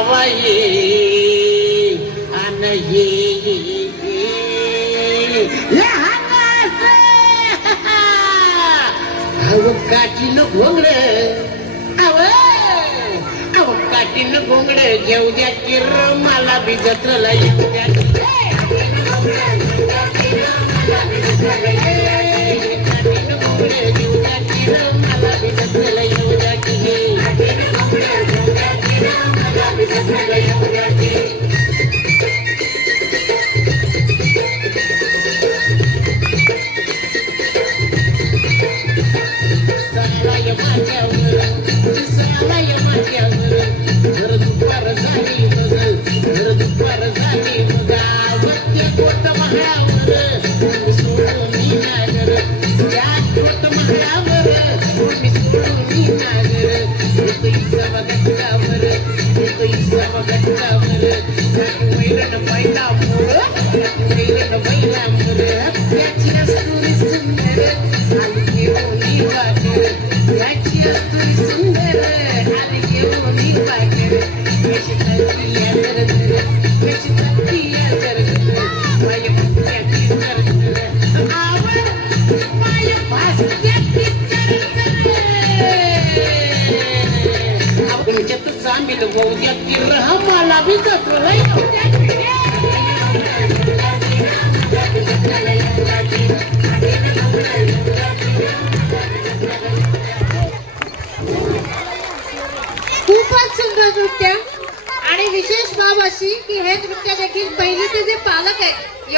जावाई अन काठीनं घोंगड काठीनं घोंगड घेऊ द्या किर मला बी जत्रला येऊ द्या काठीनं घोंगड घेऊ द्या किर मला बी जत्रला येऊ द्या मला बी जत्रला येऊ द्या खूपच सुंदर नृत्य आणि विशेष बाब अशी की हे नृत्य देखील पहिलीचे जे पालक आहेत